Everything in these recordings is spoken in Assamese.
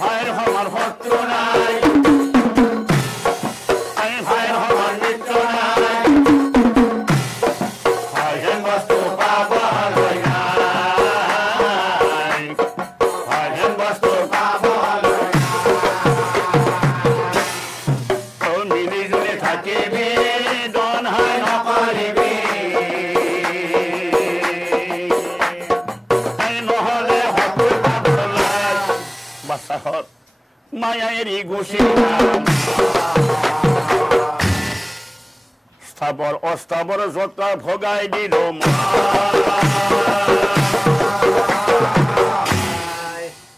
ভাইয়ের হমার শত্রু নাই এই ভাইয়ের হমার মিত্র নাই ভাইয়ের বস্তু পাবলৈ নাই ভাইয়ের বস্তু পাবলৈ নাই মিলি জুলি থাকিবি দন হাই নকৰিবি নহলে হতু পাবলৈ বাসাহত মায়ায়েৰি ঘুষি স্থাবৰ অস্থাবৰ যত ভগাই দিল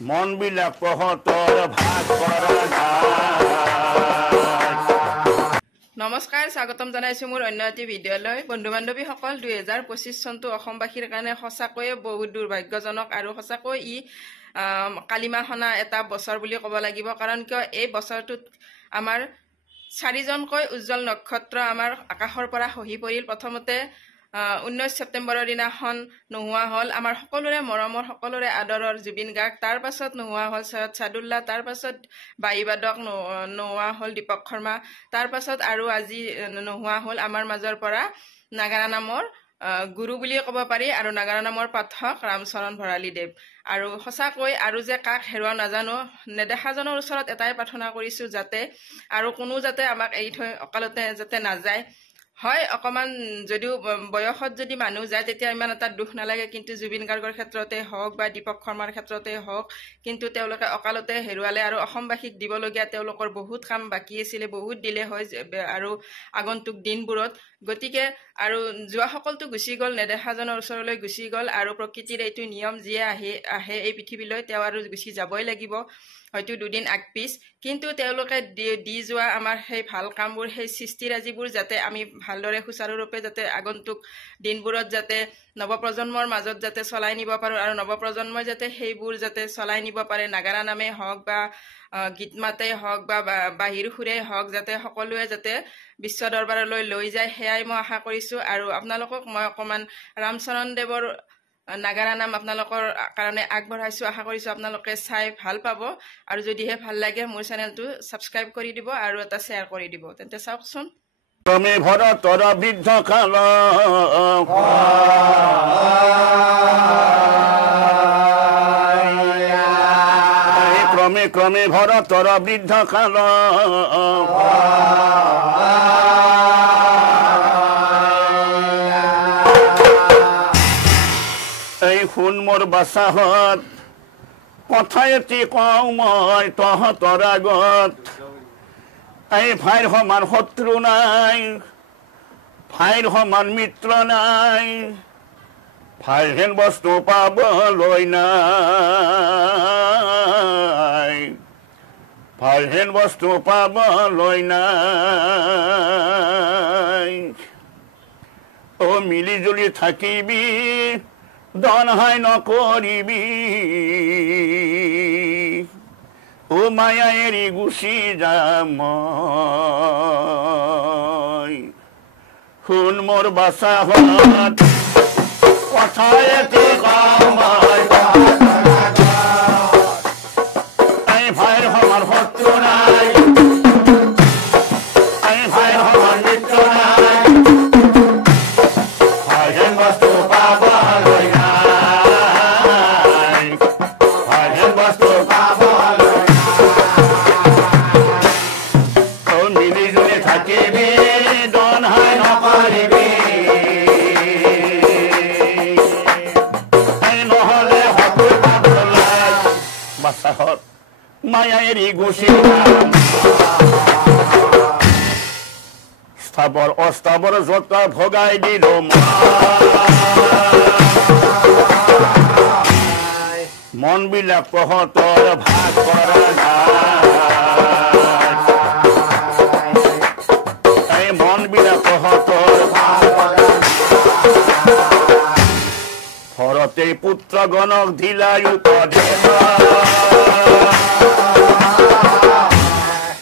মন বিলাক পহতৰ ভাগ কৰা নমস্কাৰ স্বাগতম জনাইছো মোৰ অন্য এটি ভিডিঅ'লৈ বন্ধু বান্ধৱীসকল 2025 চনটো অসমবাসীৰ কাৰণে সঁচাকৈয়ে বহুত দুৰ্ভাগ্যজনক আৰু সঁচাকৈ ই কালিমাহনা এটা বছৰ বুলি ক'ব লাগিব কাৰণ কিয় এই বছৰটোত আমাৰ 4জনকৈ উজ্জ্বল নক্ষত্ৰ আমাৰ আকাশৰ পৰা খহি পৰিল প্ৰথমতে 19 ছেপ্টেম্বৰৰ দিনাখন নোহোৱা হ'ল আমাৰ সকলোৰে মৰমৰ সকলোৰে আদৰৰ জুবিন গাৰ্গ তাৰ পাছত নোহোৱা হ'ল সৈয়দ সাদুল্লাহ তাৰ পাছত বায়ুবাদক নোহোৱা হ'ল দীপক শৰ্মা তাৰ পাছত আৰু আজি নোহোৱা হ'ল আমাৰ মাজৰ পৰা নাগাৰা নামৰ গুৰু বুলিয়ে ক'ব পাৰি আৰু নাগাৰা নামৰ পাঠক ৰামচৰণ ভৰালীদেৱ আৰু সঁচাকৈ আৰু যে কাক হেৰুৱা নাজানো নেদেখাজনৰ ওচৰত এটাই প্ৰাৰ্থনা কৰিছোঁ যাতে আৰু কোনো যাতে আমাক এৰি থৈ অকালতে যাতে নাযায় হয় অকমান যদিও বয়সত যদি মানুহ যায় তেতিয়া ইমান এটা দুখ নালাগে কিন্তু জুবিন গাৰ্গৰ ক্ষেত্ৰতে হওক বা দীপক শৰ্মাৰ ক্ষেত্ৰতে হওক কিন্তু তেওঁলোকে অকালতে হেৰুৱালে আৰু অসমবাসীক দিবলগীয়া তেওঁলোকৰ বহুত কাম বাকী আছিলে বহুত দিলে হয় আৰু আগন্তুক দিনবোৰত গতিকে আৰু যোৱাসকলতো গুচি গ'ল নেদেখাজনৰ ওচৰলৈ গুচি গ'ল আৰু প্ৰকৃতিৰ এইটো নিয়ম যিয়ে আহে এই পৃথিৱীলৈ তেওঁ আৰু গুচি যাবই লাগিব হয়তো দুদিন আগপিছ কিন্তু তেওঁলোকে দি যোৱা আমাৰ সেই ভাল কামবোৰ সেই সৃষ্টিৰাজিবোৰ যাতে আমি ভালদৰে সুচাৰুৰূপে যাতে আগন্তুক দিনবোৰত যাতে নৱপ্ৰজন্মৰ মাজত যাতে চলাই নিব পাৰোঁ আৰু নৱপ্ৰজন্মই যাতে সেইবোৰ যাতে চলাই নিব পাৰে নাগাৰা নামেই হওক বা গীত মাতেই হওক বা বাহিৰ সুৰেই হওক যাতে সকলোৱে যাতে বিশ্ব দৰবাৰলৈ লৈ যায় সেয়াই মই আশা কৰিছোঁ আৰু আপোনালোকক মই অকণমান ৰামচৰণ দেৱৰ নাগাৰা নাম আপোনালোকৰ কাৰণে আগবঢ়াইছোঁ আশা কৰিছোঁ আপোনালোকে চাই ভাল পাব আৰু যদিহে ভাল লাগে মোৰ চেনেলটো ছাবস্ক্ৰাইব কৰি দিব আৰু এটা শ্বেয়াৰ কৰি দিব তেন্তে চাওকচোন ক্ৰমে ভৰতৰ বৃদ্ধ কাল ক্ৰমে ক্ৰমে ভৰতৰ বৃদ্ধ কাল এই শুন মোৰ বাচাহত কথা এটি কওঁ মই তহঁতৰ আগত এই ভাইৰ সমান শত্ৰু নাই ভাইৰ সমান মিত্ৰ নাই ভাই হেন বস্তু পাবলৈ নাই ভাই হেন বস্তু পাবলৈ নাই অ মিলি জুলি থাকিবি দন হাই নকৰিবি ও মায়া এৰি গুচি যাম শুন মোৰ বাচাহত কথা এটি কওঁ মই এই ভাইৰ সমান শত্ৰু নাই এই ভাইৰ সমান মিত্ৰ নাই ভাই হেন বস্তু পাবলৈ নাই ভাই হেন বস্তু পাবলৈ মিলি জুলি থাকিবি দন হাই নকৰিবি নহলে হতু পাবলৈ বাসাহত মায়ায়েৰি গুচি স্থাবৰ অস্থাবৰ যত ভগাই দিল মন বিলাক পহতৰ ভাগ কৰা এই মন বিলাক পহতৰ ঘৰতে পুত্ৰগণক দিলাই উপদেশ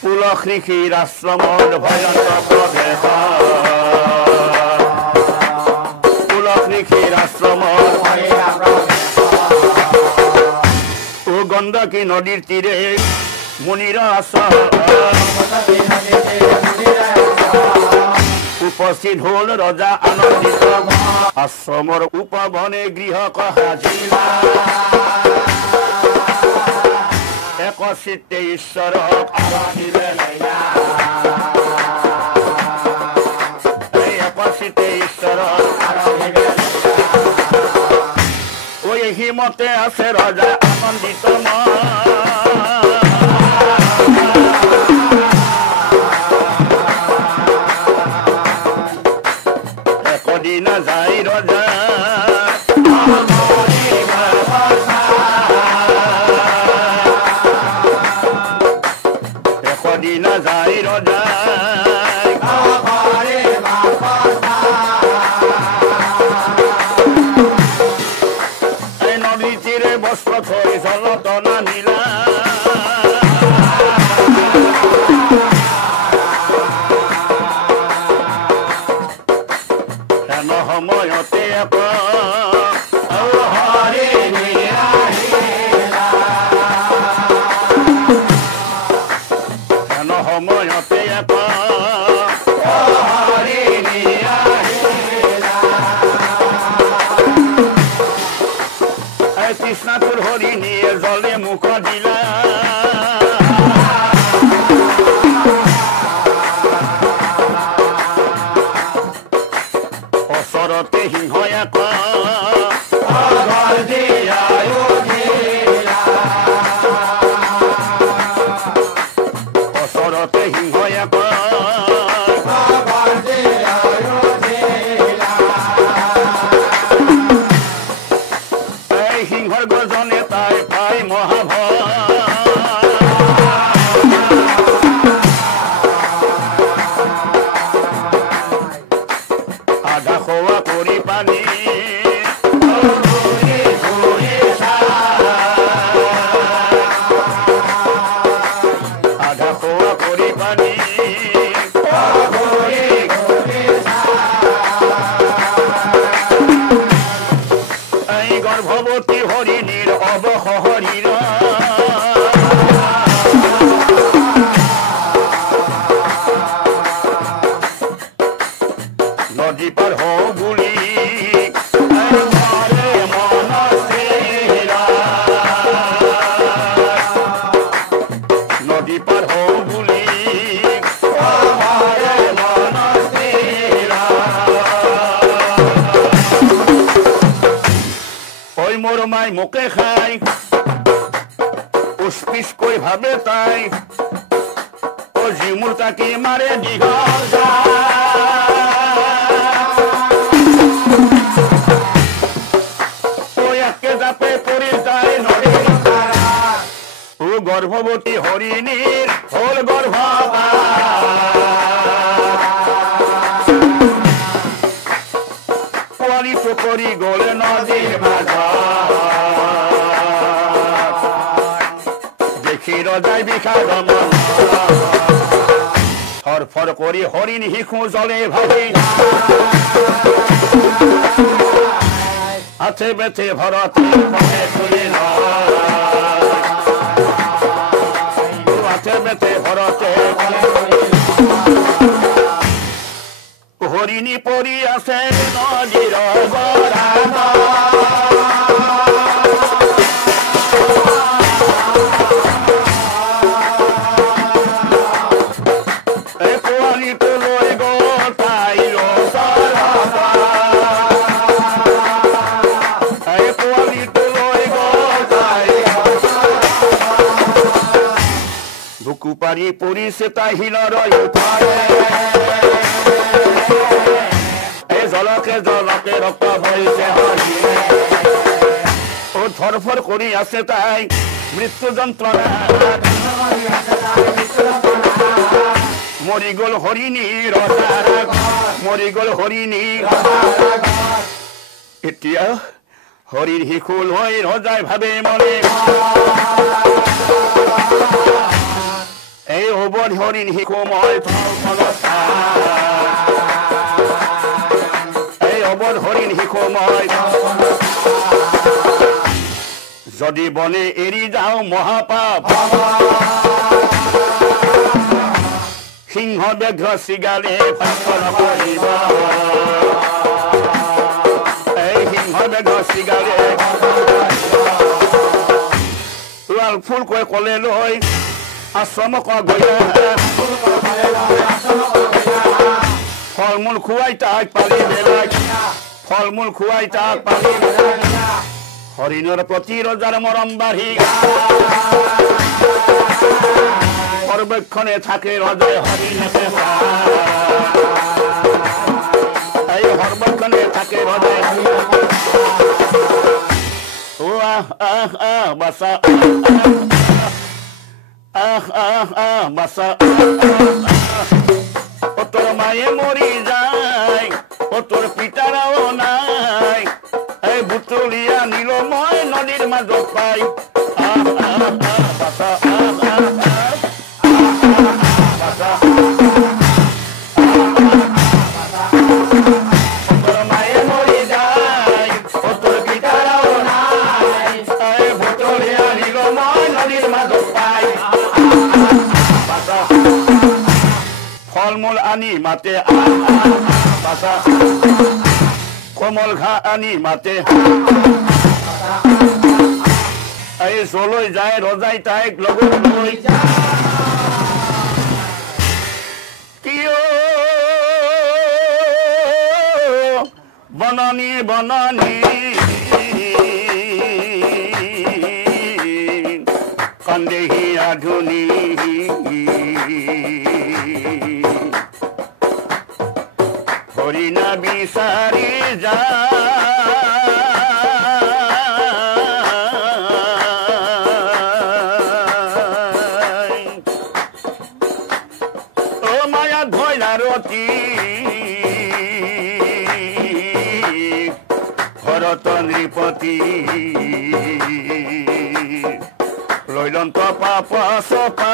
পুলখ ঋষিৰ আশ্ৰমৰ ভয়ংকৰ প্ৰৱেশ পুলখ ঋষিৰ আশ্ৰমৰ গণ্ডকী নদীর তীরে মুনিরা উপস্থিত হল রজা আনন্দিত আশ্রমর উপবনে গৃহ কহাজিলা এক চিত্তে ঈশ্বরক আরাধিলে এক চিত্তে ঈশ্বরক আরাধিলে ওই হিমতে আছে রজা আনন্দিত একদিন যাই রজা একদিন যাই রজা নদী তীরে বস্ত্র থই জলতনা নীলা সময়তে সময়তে কৃষ্ণাপুর হরি নিয়ে জলে মুখ দিলা অসরতে সিংহ এক অসরতে সিংহ এক এই সিংহৰ গৰ্জনে তাই পাই মহাভয় আধা খোৱা কৰি পানী আধা খোৱা কৰি পানী এই গৰ্ভৱতী হৰিণীৰ অৱসহৰীৰ নদী পাৰ হওঁ বুলি নদী পাৰ হওঁ বুলি ঐ মোৰ মাই মোকে খাই উচপিচ কৈ ভাবে তাই ও জিমুৰ তাকি মাৰে দীঘল জাপে পৰি যায় নদী ও গৰ্ভৱতী হৰিণীৰ হল গৰ্ভবা পোৱালিটো কৰি গ'লে নদীৰ মাজত দেখি ৰজাই বিষাদ মন ফৰ কৰি হৰিণ শিশু জলে ভাবি আছে বেছে ভৰতে আছে বেছে ভৰতে হৰিণী পৰি আছে নদীৰ পোৱালিটো লৈ গ'ল তাইৰ বুকু পাৰি পৰিছে তাই শিলৰ এই জলকে জলকে ৰক্ত ভৰিছে ও ধৰফৰ কৰি আছে তাই মৃত্যু যন্ত্ৰণা মৰি গ'ল হৰিণী ৰজাৰ মৰি গ'ল হৰিণী এতিয়া হৰিৰ শিশু লৈ ৰজাই ভাবে মনে এই অবধ হৰিণ শিশু মই এই অবধ হৰিণ শিশু মই যদি বনে এৰি যাওঁ মহাপাপ সিংহ ব্যাঘ্ৰ চিগালে ভাস্কৰ কৰিব এই সিংহ ব্যাঘ্ৰ চিগালে লাল ফুল কৈ কলে লৈ আশ্ৰমক গৈ ফল মূল খুৱাই তাক পালি বেলাক ফল মূল খুৱাই তাক পালি হৰিণৰ প্ৰতি ৰজাৰ মৰম বাঢ়ি সৰ্বক্ষণে থাকে ৰজাই হৰিণকে এই সৰ্বক্ষণে থাকে ৰজাই ও বাছা বাছা তোর মায়ে মরি যায় ও তোর পিতারাও নাই এই বুটলিয়া নিল মই নদীর মাজত পাই বাছা তোর মায়ে মরি যায় ও তোর পিতারাও নাই এই বুটলিয়া নিল মই নদীর মাজত পাই বাছা ফল মূল আনি মাতে বাছা কোমল ঘাঁহ আনি মাতে এই চলৈ যায় ৰজাই তাইক লগত লৈ কিয় বননি বননি কন্দেহী আধুনী হৰিণা বিচাৰি যা ও মায়া ধৈলাৰতী ভৰত নৃপতি লৈলন্ত পাপ চপা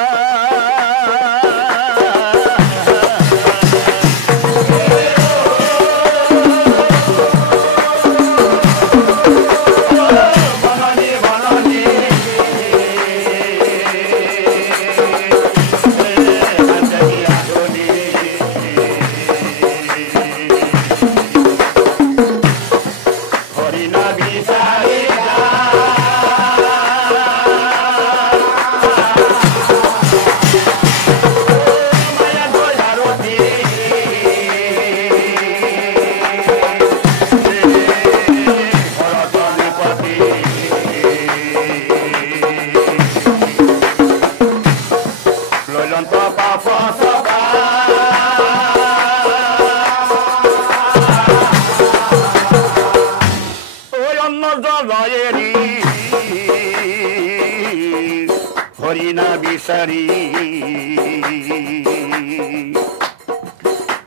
হৰিণা বিচাৰি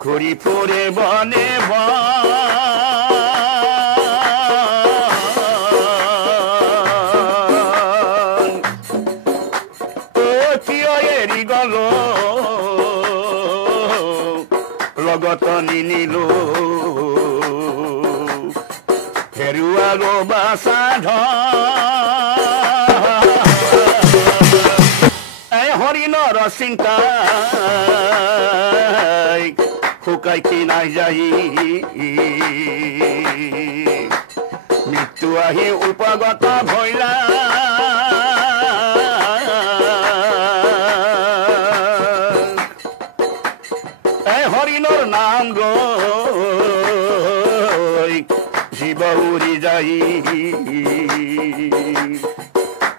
ঘূৰি ফুৰে বনে কিয় এৰি গল লগত নিনিলো হেৰুৱালো বাছা হরিণর চিন্তা শুকাই কি নাই যাই মৃত্যু আহি উপগত ভৈলা হরিণর নাম গৈ জীৱ উৰি যাই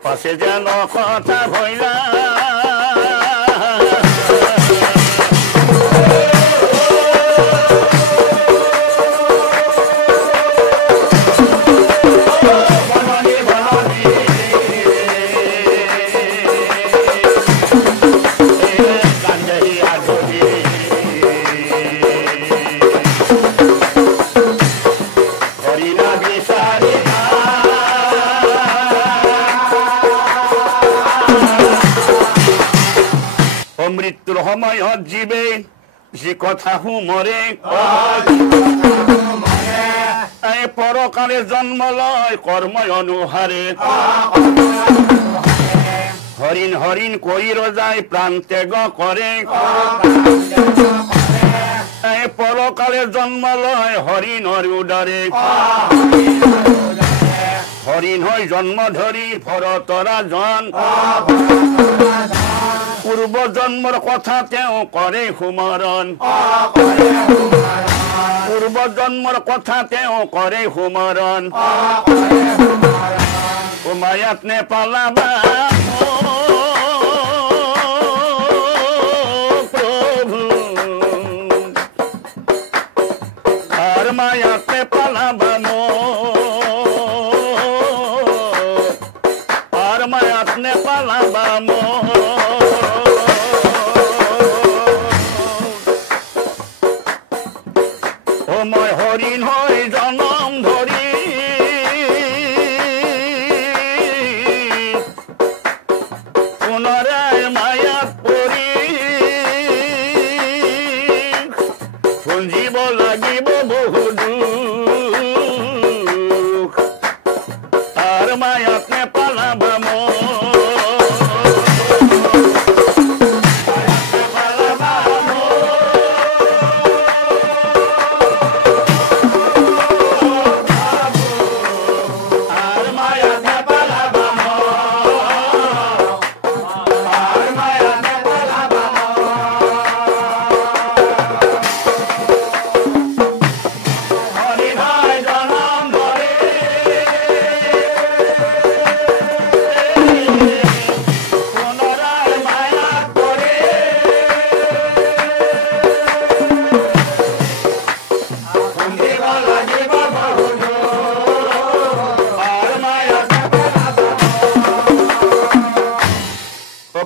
পাছে যেন কথা ভৈলা মৃত্যুর সময়ত জীবে যে কথা হুমরে এই পরকালে জন্ম লয় কর্ম অনুহারে হরিণ হরিণ কইর যায় প্রাণ ত্যাগ করে এই পরকালে জন্ম লয় হরিণর উদরে হরিণ হয় জন্ম ধরি ভরতরা জন পূর্ব জন্মর কথা তেওঁ করে হুমরণ পূর্ব জন্মর কথা তেওঁ করে হুমরণ ও মায়াত নে পালাবা প্রভু আর মায়াত নে পালাবা আর মায়াত নে পালাবা মই হরিণ হই জনম ধরি পুনরায় মায়াত পরি পুঞ্জিব লাগিব বহু দুখ আর মায়াত নে পালাবা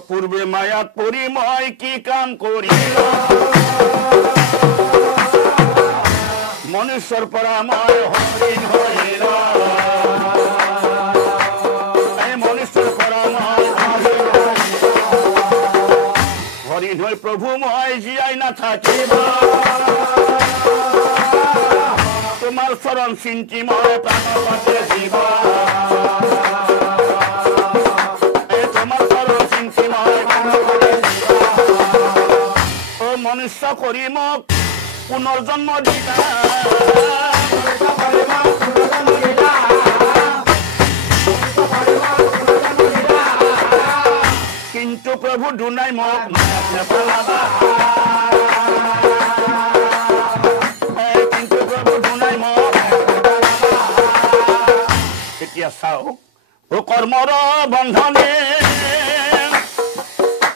পূর্বে মায়াত পরি মই কি কাম করি মনুষ্যর পরাময় হরিণ হইল মনুষ্যর পরাময় হরিণ হই প্রভু মই জিয়াই না থাকিব তোমার চরণ চিন্তি মই প্রাণ পাতে জীব মনুষ্য করি মোক পুনর্জন্ম দিলা কিন্তু প্রভু দুনাই মোক কিন্তু প্রভু দুনাই মোক এতিয়া চাও ও কর্মর বন্ধনে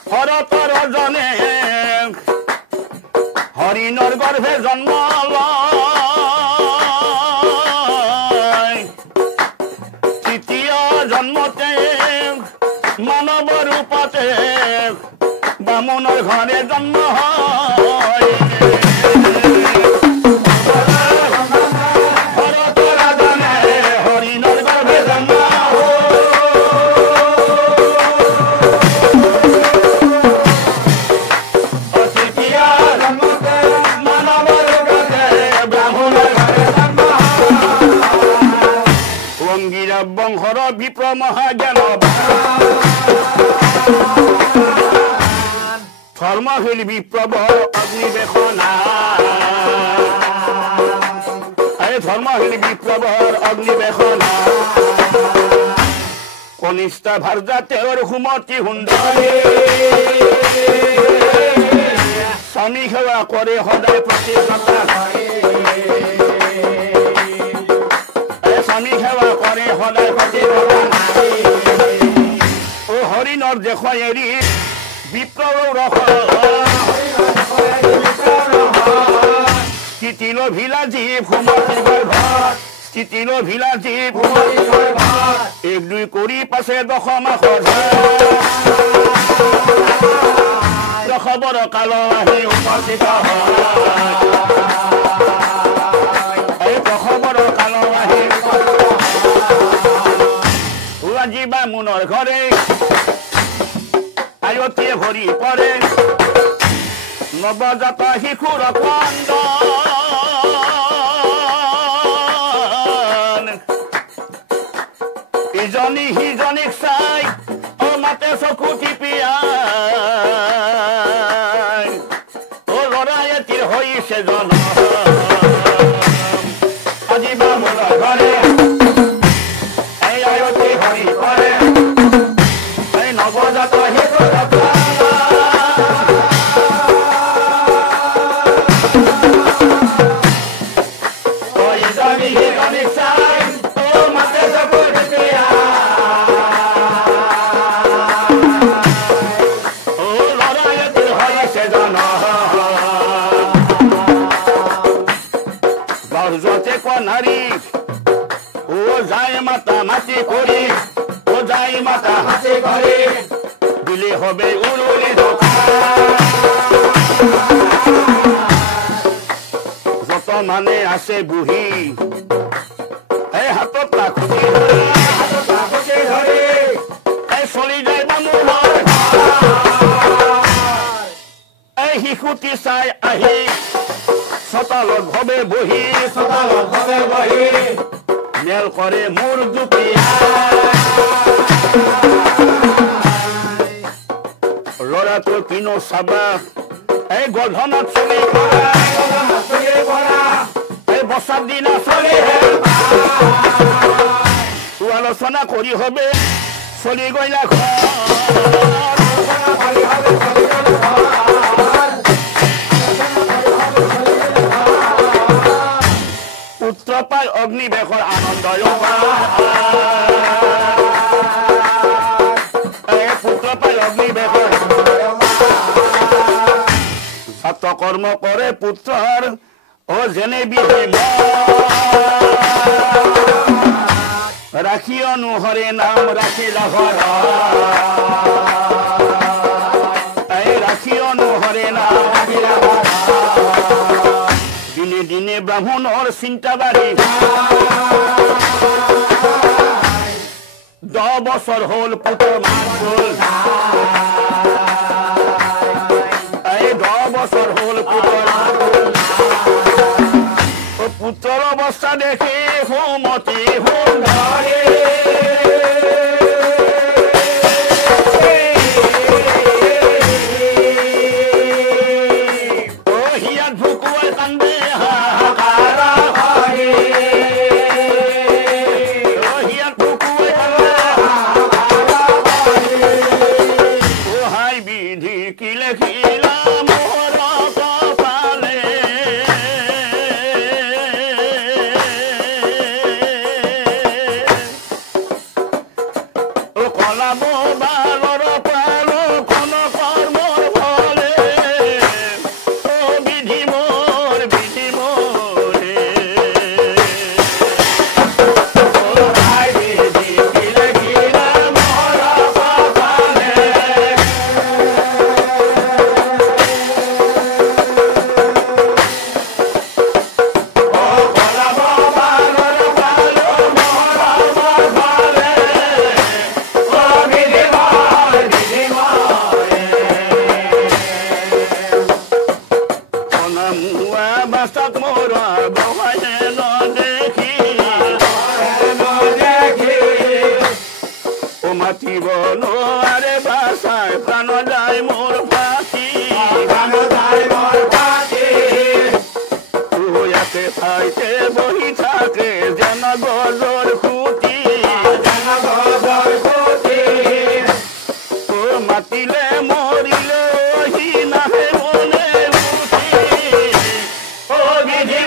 ভরতর জনে হরিণর গর্ভে জন্ম লয় তৃতীয় জন্মতে মানব রূপতে বামুণর ঘরে জন্ম হয় ভরতরা জনে হরিণর গর্ভে জন্ম বংশর বিপ্র মহাজ্ঞান ধর্মশীল বিপ্রবর অগ্নিবেশনা ধর্মশীল বিপ্লবর অগ্নিবেশনা কনিষ্ঠা ভার্যা তেওর হুমতি হুণ্ডালী স্বামী সেৱা কৰে সদায় প্ৰতিজ্ঞতা স্বামী সেৱা কৰে সদায় প্ৰতিজ্ঞতা ও হৰিণৰ দেশ এৰি বিপ্লৱ ৰস স্থিতিল ভিলাজী ভূমতি স্থিতিল ভিলাজী এক দুই কৰি পাছে 10 মাসৰ খবৰ কাল আহি উপস্থিত হয় খবৰ কাল আহি আজি বামুণৰ ঘৰে আয়তীয়ে ভৰি পৰে নৱজাত শিশুৰ কন্দ ইজনী সিজনীক চাই অ মাতে চকু টিপিয়াই অ ল'ৰা এটিৰ হৈছে জন আজি বামুণৰ ঘৰে এই আয়তী হৰি কৰে এই নৱজাত নারী ও যায় মাতা মাটি করি ও যায় মাতা হাতে করে দিলে হবে উড়ুলি যত মানে আছে বুহি এই হাতত খুঁজি ধরে এই চলি যায় বামুণৰ এই শিশুটি চাই আহি চোতালত ভাবে বহি মেল কৰে মোৰ জুতি লড়াটো কিনো চাবা এই গধনত চলি এই বছৰ দিনা চলি আলোচনা কৰি হবে চলি গইলা পুত্ৰ পাই অগ্নিবেশৰ আনন্দ পুত্ৰ পাই অগ্নিবেশৰ ছাত্ৰ কৰ্ম কৰে পুত্ৰৰ ও যেনে বিধি রাখি অনুহরে নাম রাখিলা রাখি অনুহরে নাম রাখিলা দিনে দিনে ব্রাহ্মণর চিন্তা বাড়ি 10 বছর হল পুত্র মারল 10 বছর হল পুত্র অবস্থা দেখে হোমতি হোম বহি থাকে যেন গজর খুঁটি মাতিলে মরিলে ওহি নাহে মনে উঠি ও বিধি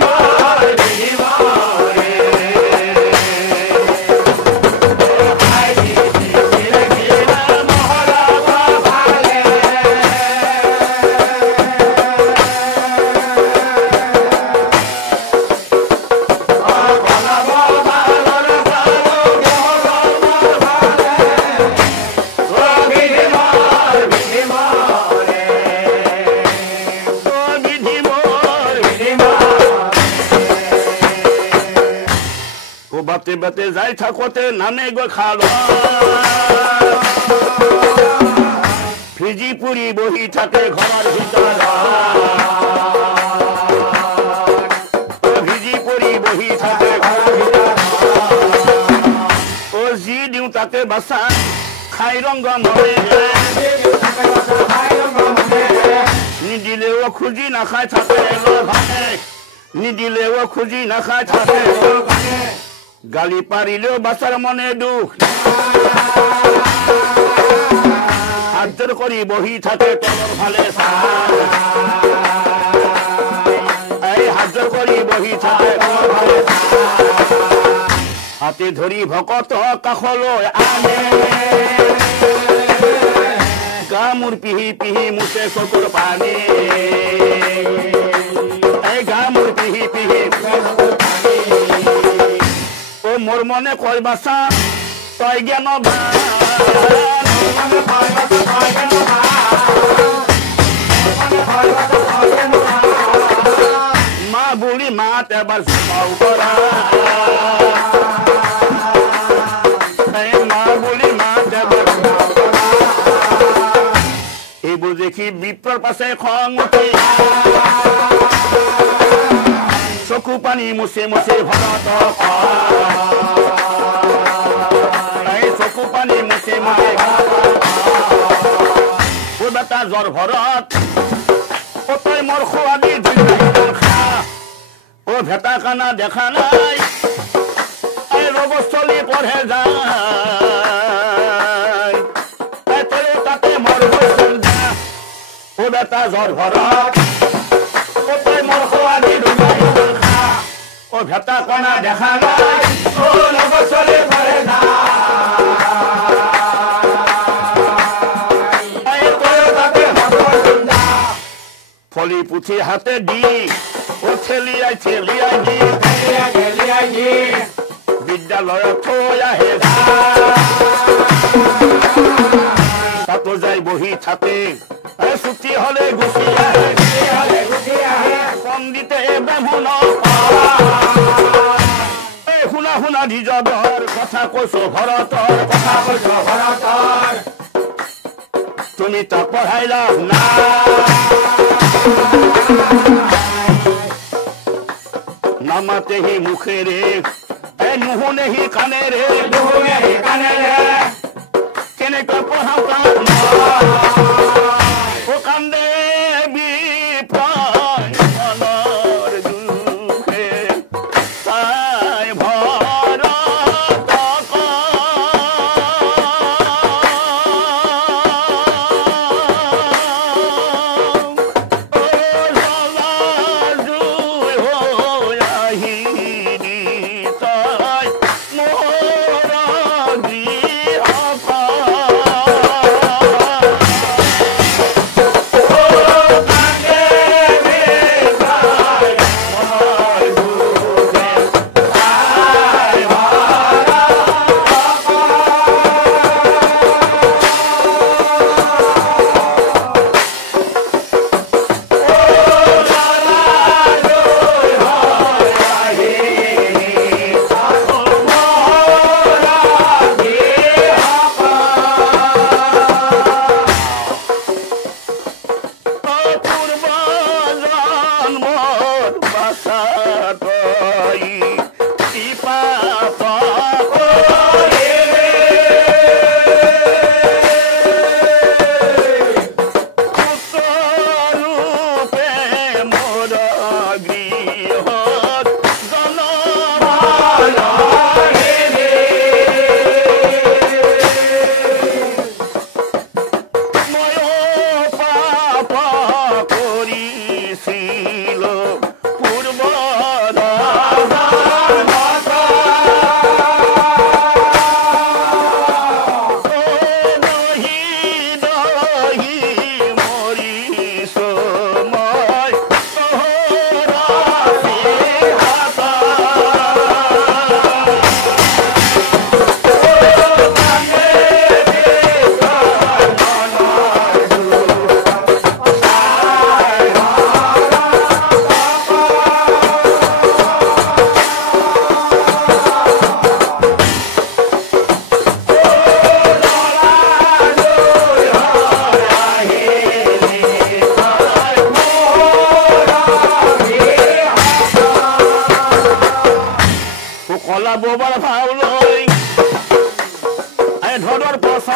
বাতে বাতে যাই থাকোতে নামে গো খাল ফিজি পুরি বহি থাকে ঘরের ভিতর ভিজি পুরি বহি থাকে ঘরের ভিতর ও জি দিও তাকে বাছা খাই ৰংগ মনে নিদিলেও খুজি নাখায় থাকে ভাগে নিদিলেও খুজি নাখায় থাকে গালি পাৰিলেও বাছাৰ মনে দুখ আদৰ কৰি বহি থাকে তলৰ ফালে এই হাজৰ কৰি বহি থাকে তলৰ ফালে হাতে ধৰি ভকত কাষলৈ আনে গা মোৰ পিহি পিহি মুছে চকুৰ পানী এই গা মোৰ পিহি পিহি ও মোৰ মনে কয় বাছা তই জ্ঞান মা বুলি মাত এবাৰ জপাও কৰা মা বুলি মাত এবাৰ এইবোৰ দেখি বিপ্ৰৰ পাছে খং উঠে চকু পানী মুছে মুছে ভৰত চকু পানী মুছে মুছে বেটা জ্বৰ ভৰত তই মোৰ খোৱাদি খা ও ভেটা কানা দেখা নাই ৰবস্থলী পঢ়ে যায় তই তাতে মোৰ ও বেটা জ্বৰ ভৰত তই মোৰ খোৱাদি খা ও ভেটা কানা দেখা নাই ও ৰবস্থলী পঢ়ে যায় ফলি পুথি হাতে দি ও ঠেলিয়াই ঠেলিয়াই দি বিদ্যালয়ত থৈ আহে তাতো যাই বহি থাকে ছুটি হলে গুচি আহে পণ্ডিতে ব্ৰাহ্মণ শুনা শুনা নিজৰ কথা কৈছো ভৰতৰ কথা কৈছো ভৰতৰ তুমি তাক পঢ়াইলা না নামাতেহি মুখেৰে নুশুনেহি কাণেৰে কেনেকৈ পঢ়াও কান্দে বিপ্ৰয় মনৰ দুখে তাই ভৰতক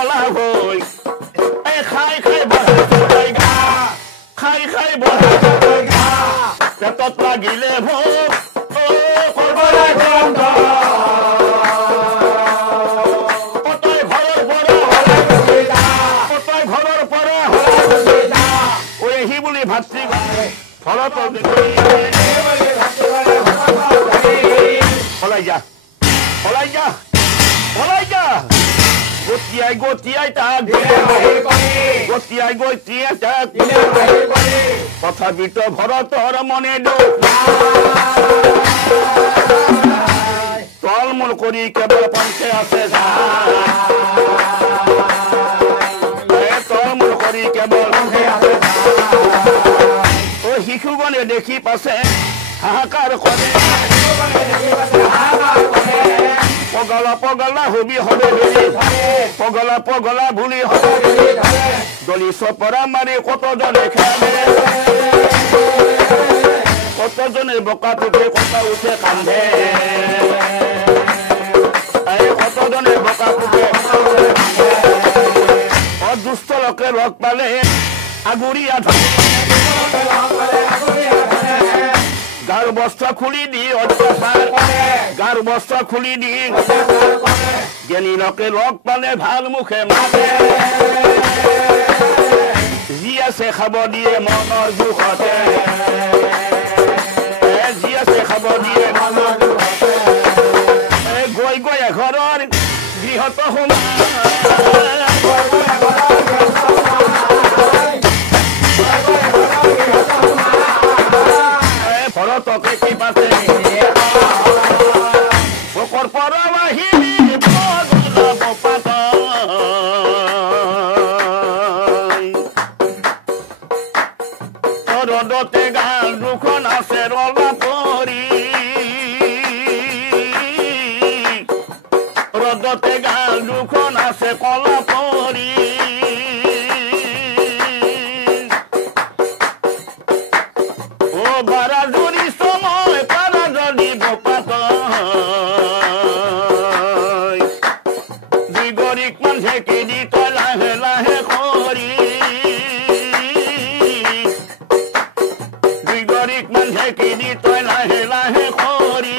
হলা হই এই খাই খাই বঢ়াই গা খাই খাই বঢ়াই গা পেটত লাগিলে ভোক কৰবলৈ গৰম কতই ঘৰৰ পৰা ঐ সি বুলি ভাতৃ ঘৰত পলাই যা পলাই যা পলাই যা গতিয়াই গতিয়াই তাক গতিয়াই গতিয়াই তাক তথাপিতো ভৰতৰ মনে তলমূল কৰি কেৱল পঞ্চে আছে তলমূল কৰি কেৱল শিশুগণে দেখি পাছে হাহাকাৰ কৰে পগলা পগলা হবি হবে পগলা পগলা ভুলি হবে দলি চপৰা মাৰি কতজনে খেলে কতজনে বোকা টুকে কথা উঠে কান্ধে কতজনে বোকা টুকে দুষ্ট লোকে লগ পালে আগুৰিয়া ধৰে গাৰ বস্ত্ৰ খুলি দি অত্যাচাৰ গাৰ বস্ত্ৰ খুলি দি জ্ঞানী লোকে লগ পালে ভাল মুখে মাতে যি আছে খাব দিয়ে মনৰ দুখতে যি আছে খাব দিয়ে মনৰ দুখতে গৈ গৈ এঘৰৰ গৃহত ভৰতকে কি পাছে পোকৰ পৰা বাহিনী ৰদতে গাল দুখন আছে ৰলা পৰি ৰদতে গাল দুখন আছে কলা পৰি বাৰাজুৰি সময় পাৰা যদি বপাত দুই গৰিক মানুহে কিনি তই লাহে লাহে কৰি দুই গৰিক মানুহে কিনি তই লাহে লাহে কৰি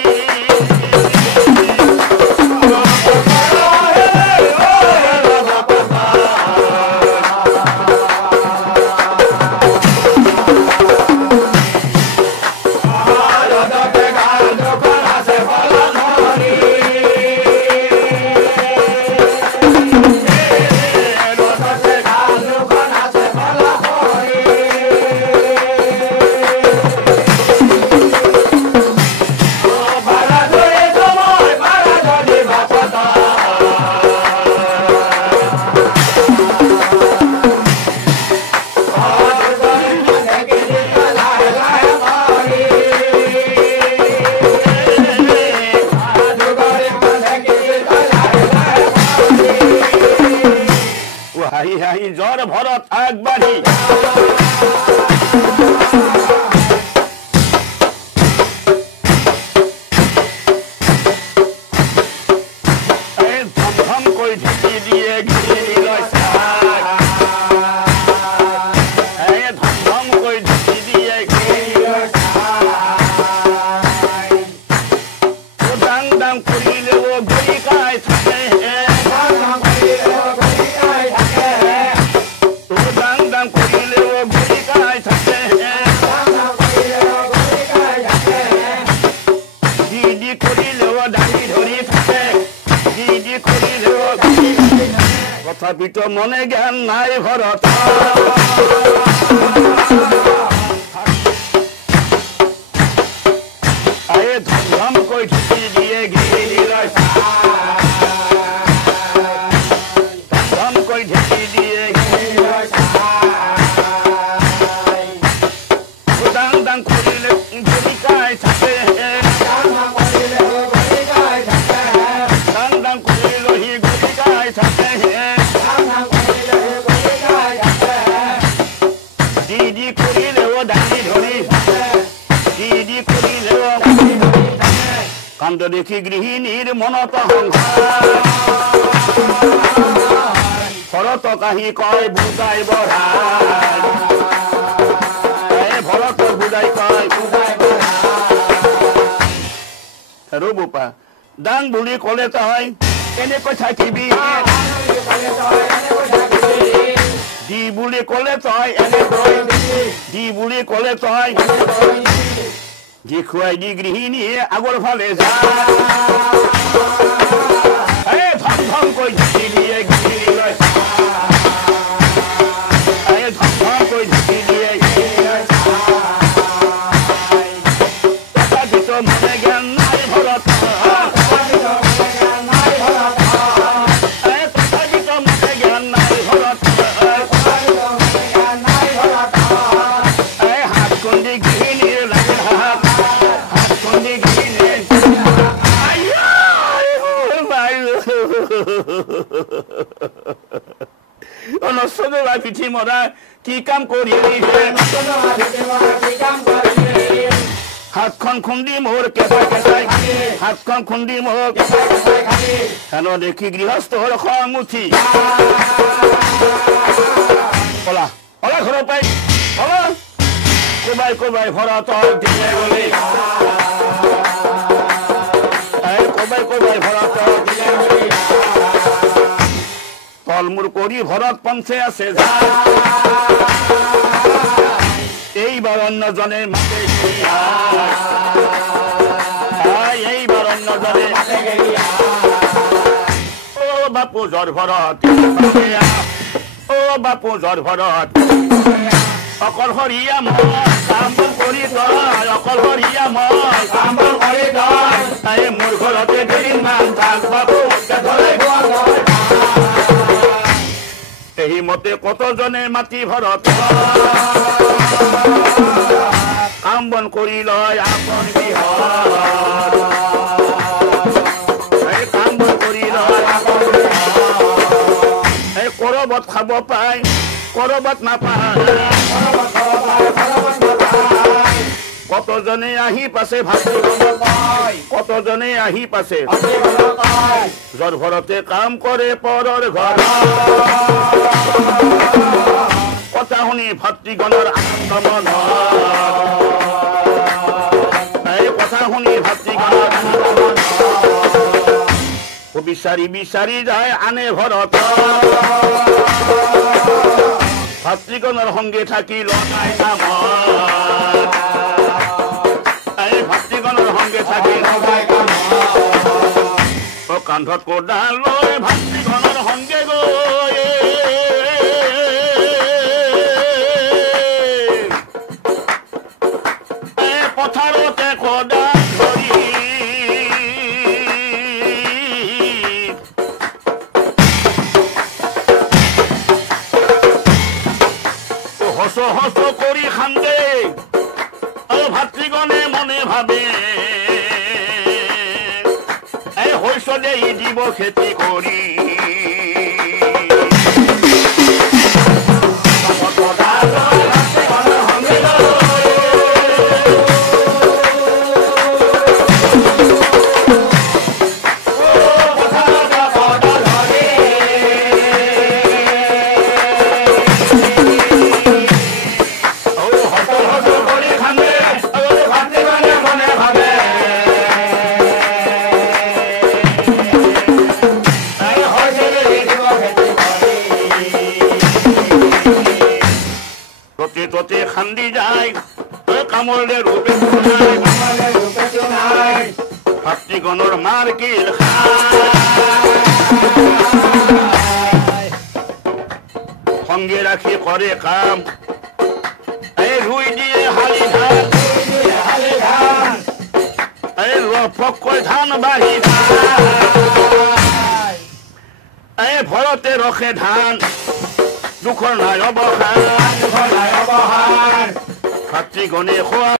জ্বৰ ভৰত আগবাঢ়ি ধমকৈ ঢেকি দিয়ে ঘিৰি লৈ ধমকৈ ঢেকি দিয়ে ঘিৰি লৈ দাং দাং কৰিলেও গুৰি কাই থাকে তথাপিতো মনে জ্ঞান নাই ঘৰত ধমকৈ ঢুকি দিয়ে ঘিৰি লৈ ধমকৈ ঢুকি দিয়ে ঘিৰি লৈ দাং দাং কৰিলে ঘূৰি কাই থাকে দাং দাং কৰিলে সি ঘূৰি কাই থাকে কাণ্ড দেখি গৃহিণীৰ মনত সংসাৰ ভৰতক আহি কয় বুজাই বঢ়াই ভৰতক বুজাই কয় ৰবুপা দাং বুলি ক'লে তই এনেকৈ থাকিবি দি বুলি ক'লে তই এনেকৈ দি বুলি ক'লে তই দি খুৱাই দি গৃহিণীয়ে আগৰ ফালে যা ধম ধমকৈ ঢুকি দিয়ে গৃহিণীলৈ ধম ধমকৈ ঢুকি দিয়ে তথাপিতো মনে জ্ঞান নাই ভৰত তথাপিতো মনে জ্ঞান নাই ভৰত হাত খুন্দি গৃহিণীৰ লাগে হাত খুন্দি গৃহিণীৰ নচলা পিঠি মৰা কি কাম কৰি হাতখন খুন্দি মোৰ কেঁচাই কেঁচাই হাতখন খুন্দি মোৰ হেন দেখি গৃহস্থৰ খং উঠি কলা কলা ঘৰৰ পাই কলা কোবাই কোবাই ভৰতক দিলে গলি কোবাই কোবাই ভৰতক দিলে গলি তলমূৰ কৰি ভৰত পঞ্চে আছে এইবাৰ অন্যজনে মাতে এইবাৰ অন্যজনে অ বাপু জ্বৰ ভৰত অ বাপু জ্বৰ ভৰত অকলশৰীয়া মই কাম কৰি তই অকলশৰীয়া মই কাম কৰি তই মোৰ ঘৰতে কেইদিনমান থাক বাপু সেই মতে কতজনে মাটি ভৰত কাম বন কৰি লয় আপন বিহৰ কাম বন কৰি লয় কৰবত খাব পায় কৰবত নাপায় কতজনে আহি পাছে ভাবি কতজনে আহি পাছে জ্বৰ ভৰতে কাম কৰে পৰৰ ঘৰ কথা শুনি ভাতৃগণৰ আনন্দ মন কথা শুনি ভাতৃগণৰ আনন্দ মন বিচাৰি বিচাৰি যায় আনে ঘৰত ভাতৃগণৰ সংগে থাকি লগাই কামত ভাতৃগণৰ সংগে থাকি লগাই কামত কান্ধত কোদাল লৈ ভাতৃগণৰ সংগে গৈ পথাৰতে কোদাল ধৰি হস হস কৰি খান্দে ভাতৃগণে মনে ভাবে শস্য দেই দিব খেতি কৰি খান্দি যায় কামলে ৰূপে ভাতৃগণৰ মাৰ কিল সংগে ৰাখি কৰে কাম ৰুই দিয়ে শালি ধান লপকৈ ধান বাঢ়ি ভৰতে ৰখে ধান দুখৰ নাই অৱসান ভাতৃগণে খোৱা